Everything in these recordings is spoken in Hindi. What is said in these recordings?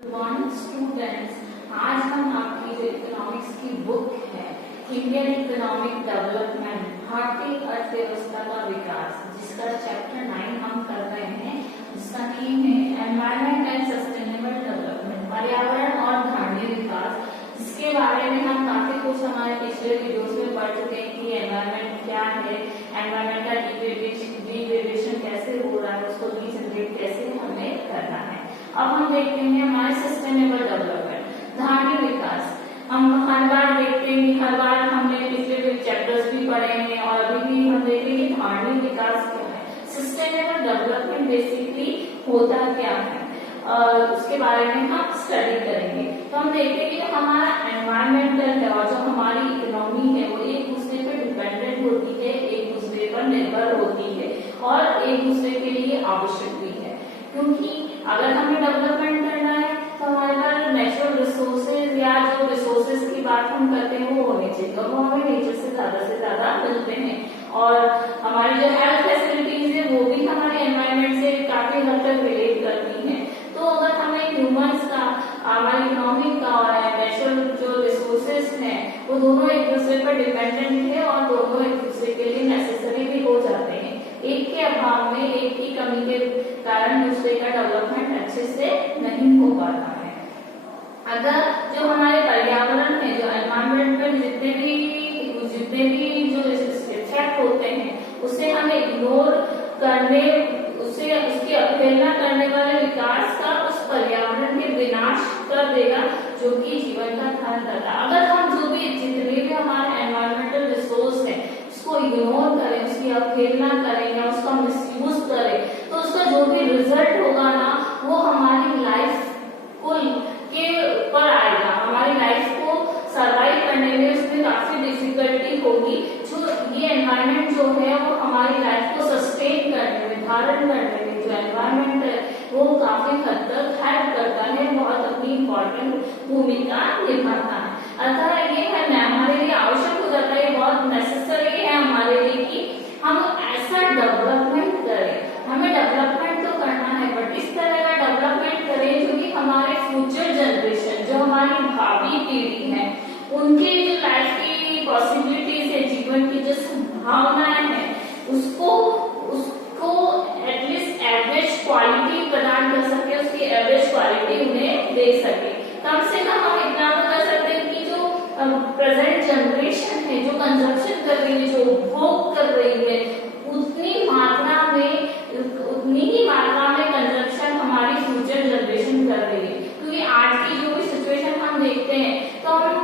वन स्टूडेंट्स, आज हम आपकी जो इकोनॉमिक्स की बुक है इंडियन इकोनॉमिक डेवलपमेंट, भारतीय अर्थव्यवस्था का विकास, जिसका चैप्टर 9 हम कर रहे हैं, जिसका थीम है एनवायरमेंट एंड सस्टेनेबल डेवलपमेंट, पर्यावरण और धारणीय विकास। इसके बारे में हम काफी कुछ हमारे पिछले वीडियोस में पढ़ चुके हैं कि एनवायरमेंट क्या है, एनवायरमेंट का डिग्रेडेशन कैसे हो रहा है, उसको रीजनरेट कैसे हमें करना है। अब हम देखते हैं हमारे सस्टेनेबल डेवलपमेंट, धारणीय विकास। हम हर बार देखते हैं कि हर बार हमने पिछले चैप्टर्स भी पढ़े हैं और अभी भी हम देखेंगे धारणीय विकास क्या है। सस्टेनेबल डेवलपमेंट बेसिकली होता क्या है, उसके बारे में हम स्टडी करेंगे। तो हम देखेंगे कि हमारा एनवायरमेंटल है और जो हमारी इकोनॉमी है वो एक दूसरे पर डिपेंडेंट होती है, एक दूसरे पर निर्भर होती है और एक दूसरे के लिए आवश्यक भी है। क्योंकि अगर हमें डेवलपमेंट करना है तो हमारे पास नेचुरल रिसोर्सेज या जो रिसोर्सेज की बात हम करते हैं वो होने चाहिए, तो वो हमें नेचर से ज्यादा मिलते हैं। और हमारी जो हेल्थ फैसिलिटीज है वो भी हमारे एनवायरमेंट से काफी हद तक रिलेट करती हैं। तो अगर हमें ह्यूमंस का, हमारी इकोनॉमी का और नेचुरल जो रिसोर्सेज हैं वो दोनों एक दूसरे पर डिपेंडेंट है और दोनों एक दूसरे के लिए नेसेसरी भी हो जाते हैं। एक के अभाव में, एक की कमी के कारण दूसरे का डेवलपमेंट अच्छे से नहीं हो पाता है। अगर जो हमारे पर्यावरण है, जो एनवायरमेंट पर जितने भी जो इफेक्ट होते हैं उसे हम इग्नोर करने, उससे उसकी अवहेलना करने वाले विकास का उस पर्यावरण के विनाश कर देगा जो कि जीवन का धारण करता है। अगर हम जो भी जितने भी हमारे एनवायरमेंटल रिसोर्स है उसको इग्नोर करें, उसकी अवहेलना करें या उसका मिसयूज करें, तो उसका जो भी रिजल्ट होगा ना वो हमारी लाइफ को के ऊपर आएगा। हमारी लाइफ को सर्वाइव करने में उसमें काफी डिफिकल्टी होगी। जो ये एनवायरमेंट जो है वो हमारी लाइफ को सस्टेन करने में, धारण करने में जो एनवायरमेंट है वो काफी हद तक हेल्प करता है, बहुत अपनी इम्पोर्टेंट भूमिका निभाता है। अतः ये है हमारे लिए आवश्यक हो जाता है, बहुत नेसेसरी है हमारे लिए कि हम ऐसा डेवलपमेंट करें। हमें डेवलपमेंट तो करना है बट इस तरह का डेवलपमेंट करें जो कि हमारे फ्यूचर जनरेशन, जो हमारी भावी पीढ़ी है, उनके जो लाइफ की पॉसिबिलिटीज है, जीवन की जो संभावनाएं हैं उसको एटलीस्ट एवरेज क्वालिटी प्रदान कर सके, उसकी एवरेज क्वालिटी उन्हें दे सके। कम से कम हम इतना तो कर सकते हैं कि जो प्रेजेंट जनरेशन है, जो कंजप्शन कर रही है, जो उपभोग कर रही है, उतनी ही मात्रा में कंजप्शन हमारी फ्यूचर जनरेशन कर रही है। क्योंकि आज की जो भी सिचुएशन हम देखते हैं तो हम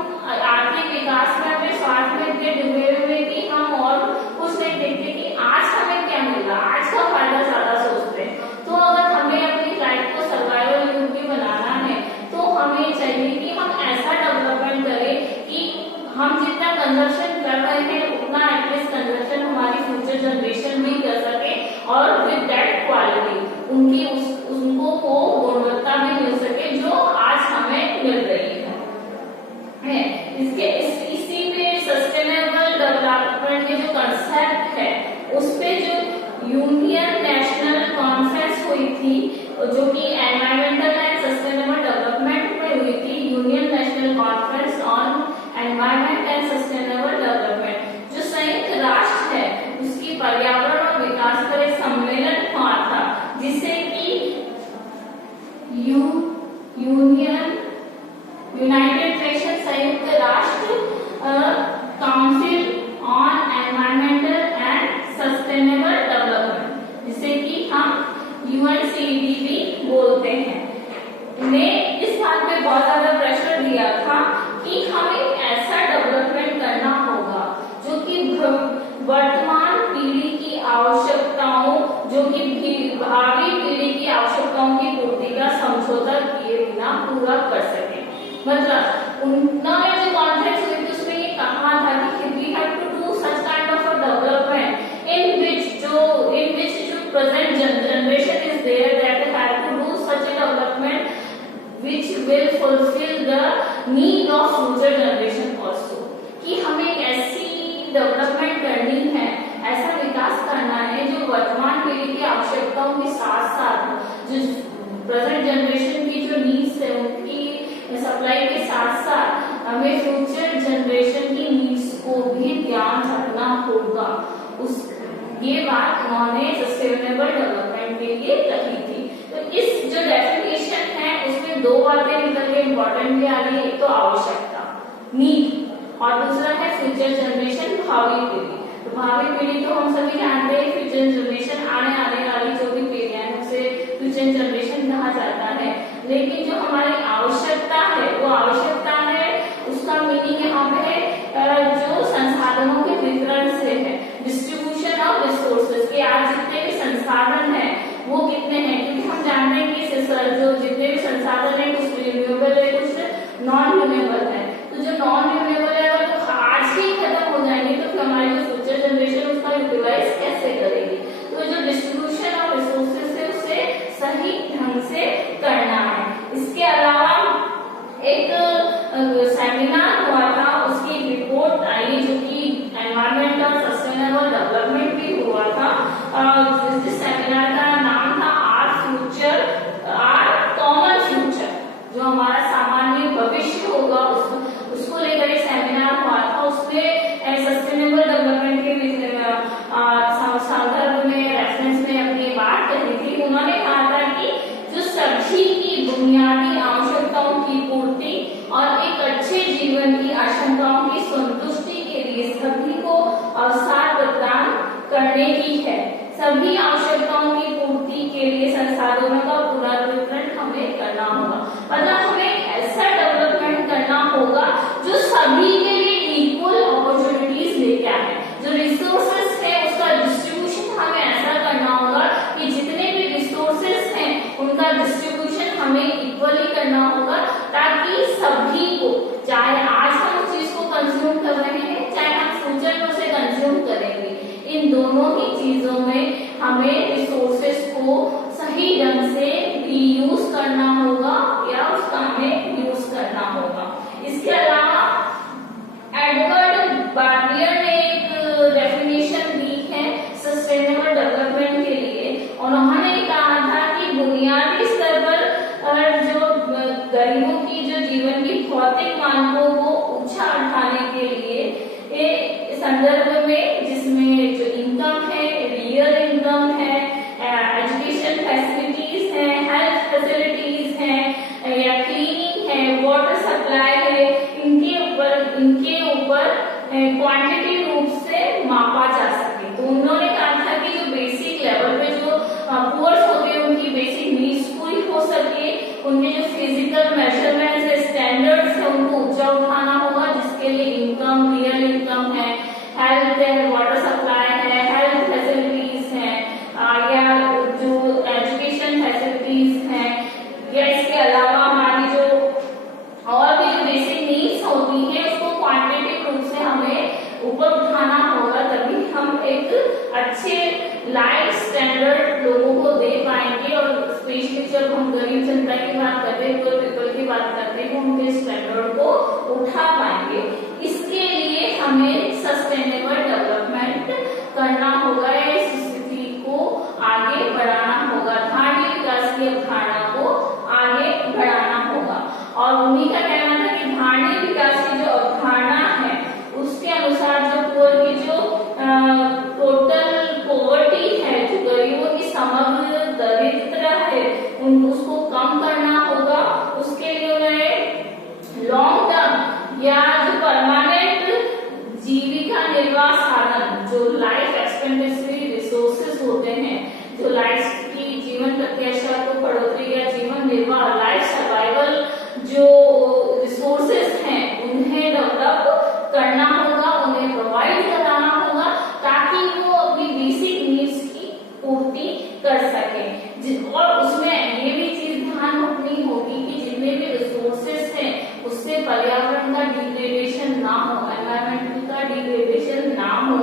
आर्थिक विकास में अपने स्वार्थ में इतने डूबे हुए कि हम और कुछ नहीं देखते कि आज हमें क्या मिला, आज का फायदा ज्यादा सोचते हैं। तो अगर हमें अपनी लाइफ को सर्वाइवल योग्य बनाना है तो हमें चाहिए कि हम ऐसा डेवलपमेंट करें कि हम जितना कंजप्शन कर रहे हैं उतना एटलीस्ट कंजप्शन हमारी फ्यूचर जनरेशन भी कर सके और विद दैट क्वालिटी उनको वो गुणवत्ता भी मिल सके जो आज हमें मिल रही है। इसी में सस्टेनेबल डेवलपमेंट के जो कंसेप्ट है उस पे जो यूनियन नेशनल कॉन्फ्रेंस हुई थी, जो कि एनवायरमेंटल एंड सस्टेनेबल डेवलपमेंट में हुई थी, union national conference on environment and sustainable development, जो संयुक्त राष्ट्र है उसकी पर्यावरण और विकास पर एक सम्मेलन हुआ था, जिसे कि यूनाइटेड नेशन संयुक्त राष्ट्र council on environmental and sustainable development, जिसे कि हम यूएनसीईडी भी बोलते हैं, ने इस बात पे बहुत ज्यादा प्रेशर दिया था कि हमें ऐसा डेवलपमेंट करना होगा जो कि वर्तमान पीढ़ी की आवश्यकताओं, जो कि भावी पीढ़ी की आवश्यकताओं की पूर्ति का समझौता किए बिना पूरा कर सके। मतलब उन्होंने जो कॉन्फ्रेंस हुई थी उसमें ये कहा था कि we have to do such kind of a development in which जो present generation is there, that have to do such a development which will fulfill the need of future generation also, कि हमें ऐसी डेवलपमेंट करनी है, ऐसा विकास करना है जो वर्तमान पीढ़ी की आवश्यकताओं के साथ साथ जो प्रेजेंट जनरेशन की जो नीड्स है सप्लाई के साथ साथ हमें फ्यूचर जनरेशन की नीड्स को भी ध्यान रखना होगा। उस ये बात उन्होंने सस्टेनेबल डेवलपमेंट के लिए कही थी। तो इस जो डेफिनेशन है उसमें दो बातें निकल के इम्पोर्टेंट भी आ रही है, एक तो आवश्यकता नीड और दूसरा है फ्यूचर जनरेशन भावी पीढ़ी। तो भावी पीढ़ी तो हम सभी जानते हैं, फ्यूचर जनरेशन आने वाली जो भी पीढ़ियां हैं उसे फ्यूचर जनरेशन कहा जाता है। लेकिन जो हमारी आवश्यकता है वो आवश्यकता है, उसका मीनिंग यहाँ पे जो संसाधनों के वितरण से है, डिस्ट्रीब्यूशन ऑफ रिसोर्सेज के आज जितने भी संसाधन है वो कितने हैं, क्योंकि हम जानते हैं कि जो जितने भी संसाधन है कुछ रिन्यूएबल है कुछ नॉन रिन्यूएबल है। तो जो नॉन रिन्यूएबल है अगर तो आज ही खत्म हो जाएंगे तो फिर हमारी जो फ्यूचर जनरेशन उसका यूटिलाइज कैसे करेगी। तो जो डिस्ट्रीब्यूशन ऑफ रिसोर्सेज है उसे सही ढंग से करना है। इसके अलावा एक सेमिनार हुआ था, उसकी एक रिपोर्ट आई जो कि एनवायरमेंट और सस्टेनेबल डेवलपमेंट भी हुआ था। जिस सेमिनार का नाम था आर कॉमन फ्यूचर, जो हमारा सामान्य भविष्य होगा उसको लेकर एक सेमिनार हुआ था। उसमें सस्टेनेबल डेवलपमेंट के संदर्भ में रेफरेंस में अपनी बात कही थी। उन्होंने कहा था कि जो सभी की बुनियादी आवश्यकताओं की पूर्ति और एक अच्छे जीवन की आशंकाओं की संतुष्टि के लिए सभी को अवसर प्रदान करने की है। सभी आवश्यकताओं की पूर्ति के लिए संसाधनों का पुनर्वितरण हमें करना होगा। मतलब हमें ऐसा डेवलपमेंट करना होगा जो सभी के लिए इक्वल अपॉर्चुनिटीज लेके आए। जो रिसोर्सेज है उसका डिस्ट्रीब्यूशन हमें ऐसा करना होगा कि जितने भी रिसोर्सेज हैं उनका डिस्ट्रीब्यूशन हमें इक्वली करना होगा, ताकि सभी को, चाहे आज हम उस चीज को कंज्यूम कर रहे हैं चाहे हम फ्यूचर में उसे कंज्यूम करेंगे, इन दोनों ही चीजों में हमें रिसोर्सेज को सही ढंग से रीयूज करना होगा या उसका हमें यूज करना होगा। इसके अलावा एडवर्ड बार्नियर ने एक डेफिनेशन दी है सस्टेनेबल डेवलपमेंट के लिए। उन्होंने कहा था कि बुनियादी स्तर पर जो गरीबों की जो जीवन की भौतिक मानकों को ऊंचा उठाने के लिए संदर्भ में, जिसमें जो इनकम है, रियल इनकम है, एजुकेशन फैसिलिटीज है, हेल्थ फैसिलिटीज है या क्लीनिंग है, वाटर सप्लाई है, इनके ऊपर क्वांटिटी रूप से मापा जा सके। तो उन्होंने कहा था कि जो बेसिक लेवल पे जो पुअर्स होते हैं उनकी बेसिक नीड्स पूरी हो सके, उनके जो फिजिकल मेजरमेंट्स है, स्टैंडर्ड्स है, उनको ऊंचा उठाना होगा, जिसके लिए इनकम, रियल इनकम है, हेल्थ है, वाटर सप्लाई है, हेल्थ फैसिलिटीज है या जो एजुकेशन फैसिलिटीज है, या इसके अलावा हमारी जो और भी जो बेसिक नीड्स होती है उसको क्वांटिटेटिव रूप से हमें ऊपर उठाना होगा, तभी हम एक अच्छे लाइफ स्टैंडर्ड लोगों को दे पाएंगे। और स्पेशली जब हम गरीब जनता की बात करते हैं, पुअर पीपल की बात करते हैं, उनके स्टैंडर्ड को उठा पाएंगे। इसके लिए हमें सस्टेनेबल डेवलपमेंट करना होगा, इस स्थिति को आगे बढ़ाना होगा, धारणीय विकास की अवधारणा को आगे बढ़ाना होगा। और उन्हीं का कहना था कि धारणीय विकास की जो अवधारणा है उसके अनुसार जो पुअर की जो टोटल पॉवर्टी है, जो गरीबों की समग्र दरिद्रता है, उसको कम करना होगा। उसके लिए उन्हें लॉन्ग टर्म या जो परमानेंट जीविका निर्वाह साधन, जो लाइफ एक्सपेक्टेंसी रिसोर्सेज होते हैं, जो लाइफ की जीवन प्रत्याशा को बढ़ोतरी या जीवन निर्वाह लाइफ सर्वाइवल जो रिसोर्सेज हैं उन्हें डेवलप करना होगा, उन्हें प्रोवाइड कराना होगा, ताकि वो अपनी बेसिक नीड्स की पूर्ति कर सके। और उसमें ये भी चीज ध्यान रखनी होगी कि जितने भी रिसोर्सेज हैं उससे पर्यावरण का डिग्रेडेशन ना हो, एनवायरमेंट का डिग्रेडेशन ना हो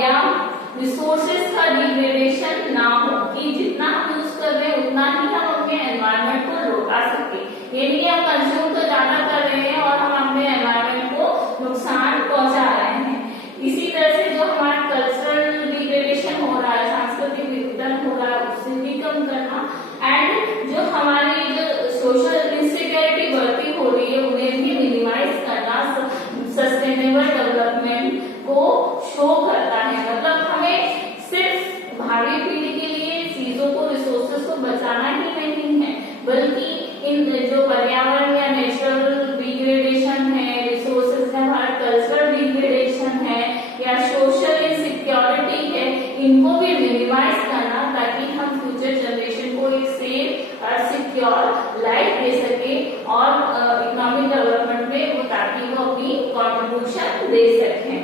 या रिसोर्सेज का डिग्रेडेशन ना हो, कि जितना हम यूज कर रहे हैं उतना ही हम अपने एनवायरमेंट को लौटा सके। ये नहीं कि हम कंज्यूम तो ज्यादा कर रहे हैं और हम अपने एनवायरमेंट को नुकसान पहुंचा रहे हैं। इसी तरह से जो हमारा कल्चरल डिग्रेडेशन हो रहा है, सांस्कृतिक विघटन हो रहा है, उससे भी कम करना। एंड जो हमारी जो सोशल इनसिक्योरिटी बढ़ती हो भावी पीढ़ी के लिए चीजों को, रिसोर्सेस को बचाना ही नहीं है, बल्कि इन जो पर्यावरण या नेचुरल डिग्रेडेशन है, रिसोर्सेस है, हमारा कल्चरल डिग्रेडेशन है या सोशल इनसिक्योरिटी है, इनको भी मिनिमाइज करना, ताकि हम फ्यूचर जनरेशन को एक सेफ और सिक्योर लाइफ दे सके और इकोनॉमिक डेवलपमेंट में वो, ताकि वो अपनी कॉन्ट्रीब्यूशन दे सकें।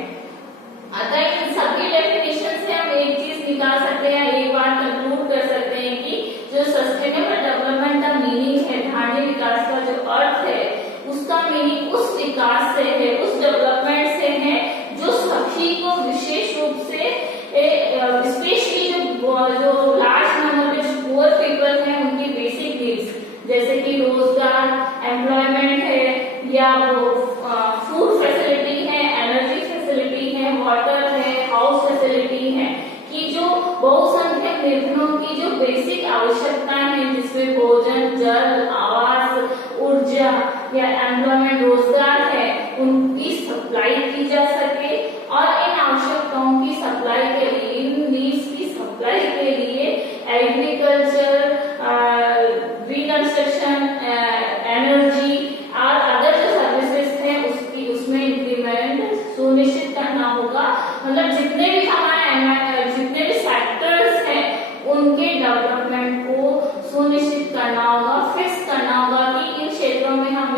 अतः इन सभी डेफिनेशन से हम एक चीज निकाल सकते हैं, एक बात कंक्लूड कर सकते हैं कि जो सस्टेनेबल डेवलपमेंट का मीनिंग है, धारणीय विकास का जो अर्थ है, उसका मीनिंग उस विकास से है, उस डेवलपमेंट से है जो सभी को विशेष रूप से, स्पेशली जो लार्ज नंबर में जो पुअर पीपल हैं, उनकी बेसिक नीड्स जैसे कि रोजगार, एम्प्लॉयमेंट है या वो फूड फैसिलिटी है, एनर्जी फैसिलिटी है, वाटर है, हाउस फैसिलिटी है, कि जो बहुसंख्यक निर्धनों की जो बेसिक आवश्यकताएं हैं, जिसमें भोजन, जल, आवास, ऊर्जा या एम्प्लॉयमेंट, रोजगार है, उनकी सप्लाई की जा सके। और इन आवश्यकताओं की सप्लाई के लिए, इन नीड्स की सप्लाई के लिए एग्रीकल्चर, रिकंस्ट्रक्शन, एनर्जी और अदर जो सर्विसेज हैं उसमें इंक्रीमेंट सुनिश्चित करना होगा। मतलब जितने भी जितने भी सेक्टर्स हैं उनके डेवलपमेंट को सुनिश्चित करना होगा, फिक्स करना होगा कि इन क्षेत्रों में हम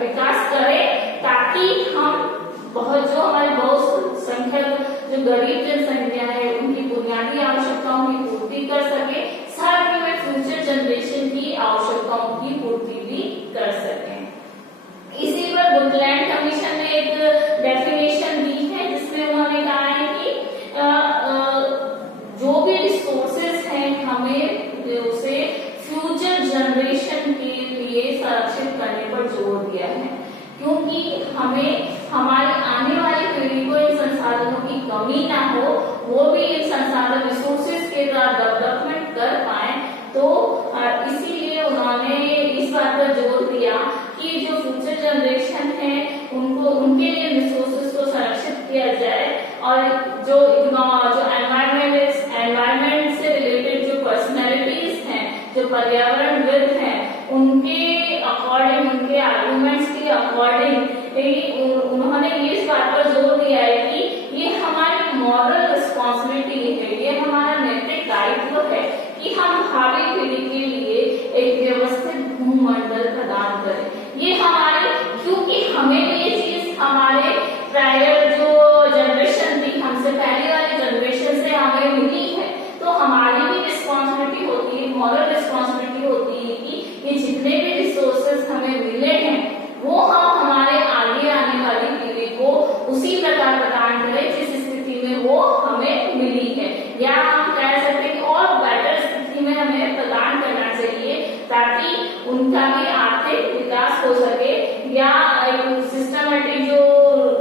विकास करें, ताकि हम जो हमारे बहुत संख्यक जो गरीब जनसंख्या है उनकी बुनियादी आवश्यकताओं की पूर्ति कर सके, साथ में फ्यूचर जनरेशन की आवश्यकताओं की पूर्ति भी कर सकें। इसी पर बुकलैंड कमीशन ने एक डेफिनेशन दी है, जिसमें उन्होंने कहा है कि जो भी रिसोर्सेज हैं हमें उसे फ्यूचर जनरेशन के लिए संरक्षित करने पर जोर दिया है, क्योंकि हमें हमारी आने वाली पीढ़ी को इन संसाधनों की कमी ना हो, वो भी इन संसाधन रिसोर्सेज के द्वारा डेवलपमेंट कर पाए। तो इसीलिए उन्होंने इस बात पर जोर दिया कि जो फ्यूचर जनरेशन है उनको, उनके लिए रिसोर्सेज को संरक्षित किया जाए, और जो एनवायरमेंट से रिलेटेड जो पर्सनैलिटीज हैं, जो पर्यावरणविद हैं, उनके अकॉर्डिंग, उनके आर्गुमेंट्स के अकॉर्डिंग उन्होंने इस बात पर जोर दिया है कि ये हमारी मॉरल रिस्पॉन्सिबिलिटी है, ये हमारा नैतिक दायित्व है कि हम भावी पीढ़ी के लिए एक व्यवस्थित भूमंडल प्रदान करें। ये हमारी, क्योंकि हमें ये चीज हमारे प्रायर जो जनरेशन थी, हमसे पहले वाली जनरेशन से हमें मिली है, तो हमारी भी रिस्पॉन्सिबिलिटी होती है, मॉरल रिस्पॉन्सिबिलिटी होती है कि ये जितने भी रिसोर्सेज हमें मिले हैं वो हम हमारे आगे आने वाली पीढ़ी को उसी प्रकार प्रदान करें जिस स्थिति में वो हमें मिली है, या हम कह सकते हैं कि और बेटर स्थिति में हमें प्रदान करना चाहिए, ताकि उनका भी आर्थिक विकास हो सके, या एक सिस्टमेटिक जो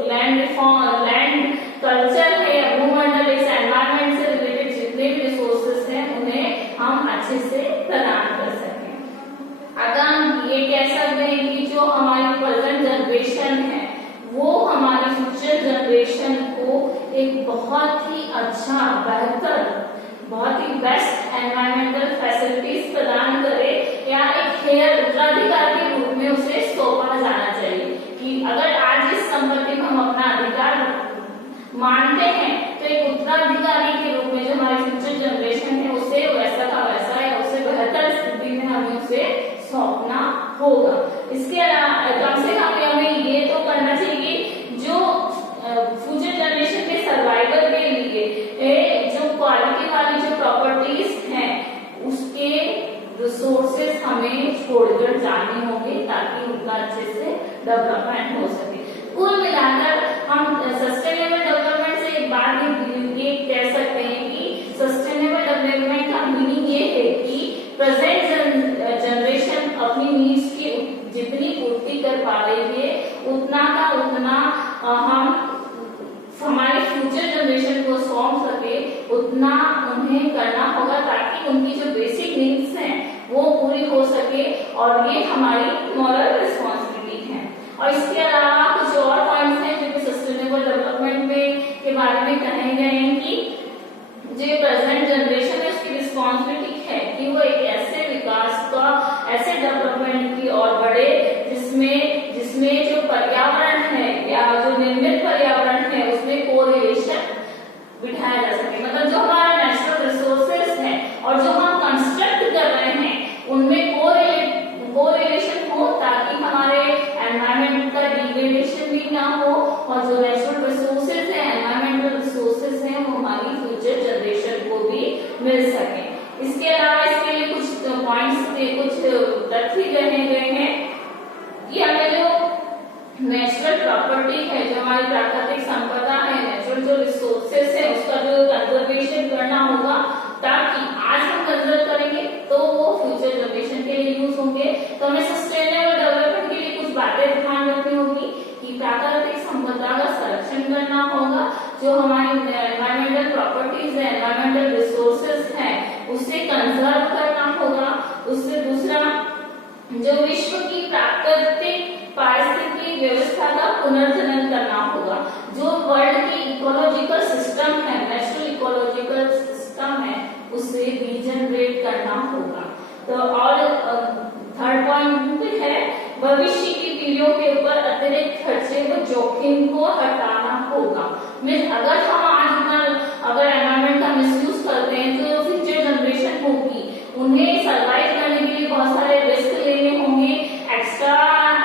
लैंड रिफॉर्म, लैंड कल्चर है या भूमंडल, इस एनवायरमेंट से रिलेटेड जितने भी रिसोर्सेज हैं उन्हें हम अच्छे से प्रदान कर सकें। अगर हम ये कह सकते हैं कि जो हमारी प्रेजेंट जनरेशन है वो हमारी फ्यूचर जनरेशन को एक बहुत ही अच्छा, बेहतर, बहुत ही बेस्ट एनवायरमेंटल फैसिलिटीज प्रदान करे, या एक हेयर उत्तराधिकार के रूप में उसे सौंपा जाना चाहिए। कि अगर आज इस संपत्ति में हम अपना अधिकार मानते हैं, तो एक उत्तराधिकारी के रूप में जो हमारी फ्यूचर जनरेशन है उसे वैसा का वैसा या उसे बेहतर स्थिति में हमें उसे सौंपना होगा। इसके अलावा कम से कम हमें ये तो करना चाहिए जो फ्यूचर जनरेशन के सर्वाइवल के लिए जो क्वालिटी वाली जो प्रॉपर्टीज हैं उसके रिसोर्सेज हमें छोड़कर जाने होंगे, ताकि उनका अच्छे से डेवलपमेंट हो सके। कुल मिलाकर हम सस्टेनेबल डेवलपमेंट से एक बात ये कह सकते हैं कि सस्टेनेबल डेवलपमेंट का मीनिंग ये है कि प्रेजेंट जनरेशन अपनी नीड्स की जितनी पूर्ति कर पा रही है उतना का उतना हम हमारे फ्यूचर जनरेशन को सौंप सके, उतना उन्हें करना होगा, ताकि उनकी जो बेसिक नीड्स हैं वो पूरी हो सके, और ये हमारी मॉरल रिस्पॉन्सिबिलिटी है। और इसके अलावा कुछ और पॉइंट्स हैं जो कि सस्टेनेबल डेवलपमेंट में के बारे में कहे गए हैं कि जो प्रेजेंट जनरेशन इसके अलावा इसके लिए कुछ पॉइंट्स के कुछ तथ्य गए हैं कि हमें जो नेचुरल प्रॉपर्टी है, जो हमारी प्राकृतिक संपदा है, नेचुरल जो रिसोर्सेस है, उसका जो कंजर्वेशन करना होगा, ताकि आज हम कंजर्व करेंगे तो वो फ्यूचर जनरेशन के लिए यूज होंगे। तो हमें सस्टेनेबल डेवलपमेंट के लिए कुछ बातें ध्यान रखनी होगी कि प्राकृतिक संपदा का संरक्षण करना होगा, जो हमारी एनवायरमेंटल प्रॉपर्टीज है, एनवायरमेंटल रिसोर्सेस है, उसे कंजर्व करना होगा। उससे दूसरा, जो विश्व की प्राकृतिक पारिस्थितिक व्यवस्था का पुनर्जनन करना होगा, जो वर्ल्ड की इकोलॉजिकल सिस्टम है, नेचुरल इकोलॉजिकल सिस्टम है, उसे रीजनरेट करना होगा। तो और थर्ड पॉइंट है भविष्य की पीढ़ियों के ऊपर अतिरिक्त खर्चे व जोखिम को हटाना होगा। मीन्स अगर हम आज अगर एनवायरमेंट का मिसयूज करते हैं तो फ्यूचर जनरेशन होगी, उन्हें सर्वाइव करने के लिए बहुत सारे रिस्क लेने होंगे, एक्स्ट्रा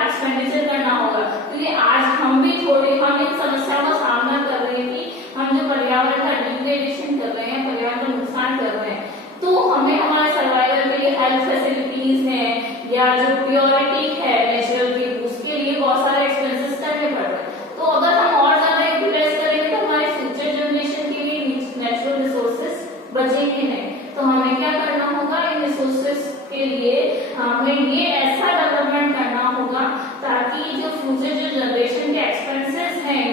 एक्सपेंडिचर करना होगा। क्योंकि आज हम भी हम इन समस्या का सामना कर रहे हैं कि हम जो पर्यावरण का डिग्रेडेशन कर रहे हैं, पर्यावरण का नुकसान कर रहे हैं, तो हमें हमारे सर्वाइवल के लिए हेल्थ फैसिलिटीज हैं या जो प्योरिटी है नेचुरल की, उसके लिए बहुत सारे एक्सपेंसेस करने पड़ रहे हैं। तो अगर हम और ज्यादा यूटिलाइज करेंगे तो हमारे फ्यूचर जनरेशन के लिए नेचुरल रिसोर्सेस बचेंगे नहीं। तो हमें क्या करना होगा, इन रिसोर्सेस के लिए हमें ये ऐसा डेवलपमेंट करना होगा ताकि जो फ्यूचर जो जनरेशन के एक्सपेंसेस हैं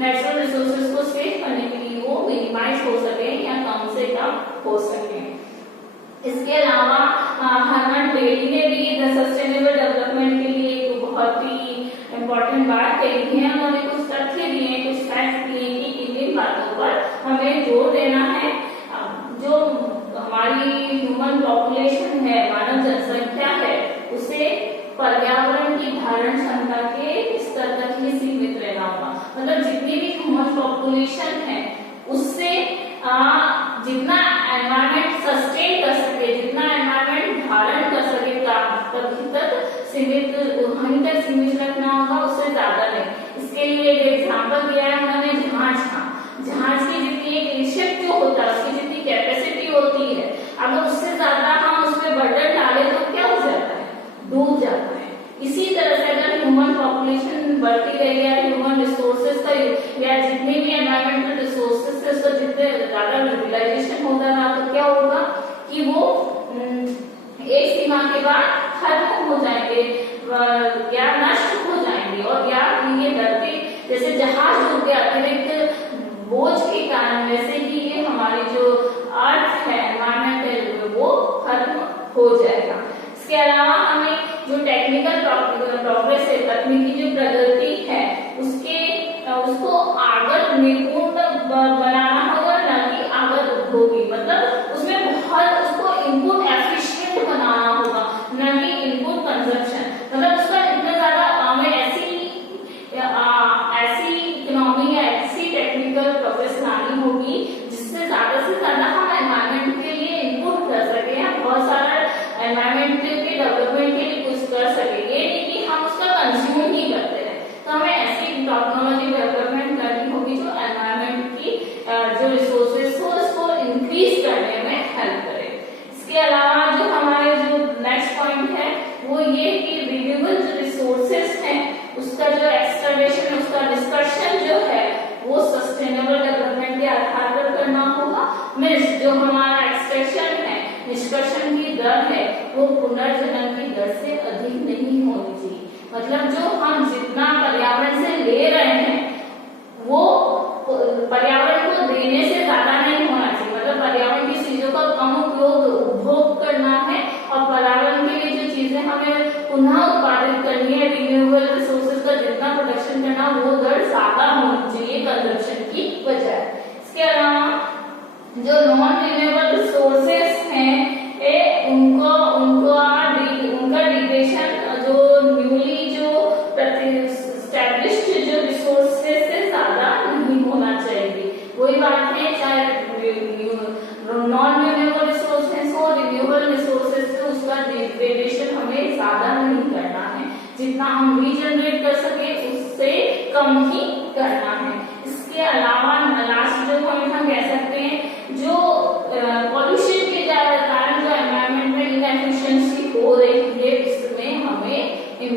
नेचुरल रिसोर्सेस को सेव करने के लिए वो मिनिमाइज हो सके या कम से कम हो सके। इसके अलावा हरमन बेली ने भी सस्टेनेबल डेवलपमेंट के लिए एक बहुत ही इम्पोर्टेंट बात कही है। उन्होंने कुछ तथ्य दिए, कुछ फैक्ट दिए कि इन बातों पर हमें जोर देना है। जो हमारी ह्यूमन पॉपुलेशन है, मानव जनसंख्या है, उसे पर्यावरण की धारण क्षमता के स्तर तक ही सीमित रहना होगा। मतलब जितनी भी ह्यूमन पॉपुलेशन है उससे जितना एनवायरमेंट सस्टेन कर सके, जितना एनवायरमेंट धारण कर सके, तभी तक सीमित वहीं तक सीमित रखना होगा, उससे ज्यादा नहीं। इसके लिए एक एग्जाम्पल दिया है उन्होंने जहाज का। जहाज की जितनी एक शिप जो होता है उसकी जितनी कैपेसिटी होती है, अगर उससे ज्यादा हम उसमें बर्डन डाले तो क्या हो जाता है, डूब जाता है। इसी तरह से अगर ह्यूमन पॉपुलेशन बढ़ती रही है, ह्यूमन रिसोर्सेज का या जितने भी एनवायरमेंटल रिसोर्सेज है उसका जितने ज्यादा यूटिलाइजेशन होता रहा तो क्या होगा कि वो एक सीमा के बाद खत्म हो जाएंगे या नष्ट हो जाएंगे। और या ये धरती जैसे जहाज हो गया अतिरिक्त बोझ के कारण, वैसे ही ये हमारी जो अर्थ है एनवायरमेंट वो खत्म हो जाएगा। इसके अलावा हमें जो टेक्निकल प्रोग्रेस है, तकनीकी जो प्रगति है, उसको आगत निपुण बनाना होगा, ना कि आगत उपभोगी। मतलब उसमें बहुत उसको इनपुट एफिशिएंट बनाना होगा, ना कि इनपुट कंजप्शन। मतलब उसका इतना ज्यादा हमें ऐसी इकोनॉमी या ऐसी टेक्निकल प्रोग्रेस लानी होगी जिससे ज्यादा से ज्यादा हम एनवायरमेंट के लिए इनपुट कर सके, हम बहुत सारा एनवायरमेंट के डेवलपमेंट के लिए कुछ कर सके। ये नहीं कि हम उसका कंज्यूम ही करते हैं। तो हमें ऐसी टेक्नोलॉजी डेवलपमेंट करनी होगी जो एनवायरमेंट की जो रिसोर्सेज हो उसको इंक्रीज करने में हेल्प करे। इसके अलावा जो हमारे जो नेक्स्ट पॉइंट है वो ये कि रिन्यूएबल जो रिसोर्सेज हैं उसका जो एक्सप्लोरेशन, उसका डिस्कशन जो है वो सस्टेनेबल डेवलपमेंट के आधार पर करना होगा। मीन्स जो हमारा एक्सट्रैक्शन है, निष्कर्षण की दर है, वो पुनर्जनन की दर से अधिक नहीं होनी चाहिए। मतलब जो हम जितना पर्यावरण से ले रहे हैं वो पर्यावरण को देने से ज्यादा नहीं होना चाहिए। मतलब पर्यावरण की चीजों का कम उपभोग करना है और पर्यावरण के लिए जो चीजें हमें पुनः उत्पादित करनी है, रिन्यूएबल रिसोर्सेज का जितना प्रोडक्शन करना वो दर ज्यादा होनी चाहिए कंजप्शन की बजाय। इसके अलावा जो नॉन रिन्यूएबल रिसोर्सेज हैं उनका डिग्रेडेशन जो न्यूली जो एस्टैब्लिश्ड जो रिसोर्सेज से ज्यादा नहीं होना चाहिए। वही बात है चाहे नॉन रिन्यूएबल रिसोर्सेज हो, रिन्यूएबल रिसोर्सेज से उसका डिग्रेडेशन हमें ज्यादा नहीं करना है। जितना हम रीजनरेट कर सके उससे कम ही करना है। इसके अलावा लास्ट जो पॉइंट हम कह सकते हैं, जो पॉल्यूशन के ज्यादा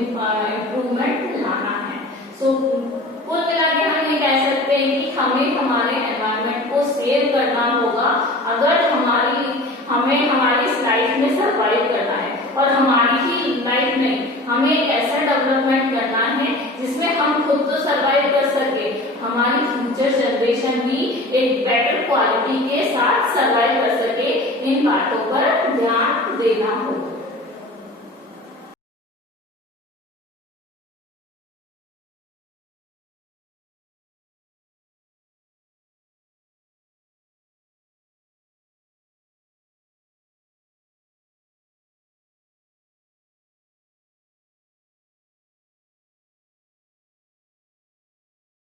इम्प्रूवमेंट लाना है। सो कुल मिला के हम ये कह सकते हैं कि हमें हमारे एनवायरनमेंट को सेव करना होगा अगर हमें हमारी इस लाइफ में सर्वाइव करना है, और हमारी ही लाइफ में हमें एक ऐसा डेवलपमेंट करना है जिसमें हम खुद तो सर्वाइव कर सके, हमारी फ्यूचर जनरेशन भी एक बेटर क्वालिटी के साथ सर्वाइव कर सके। इन बातों पर ध्यान देना होगा।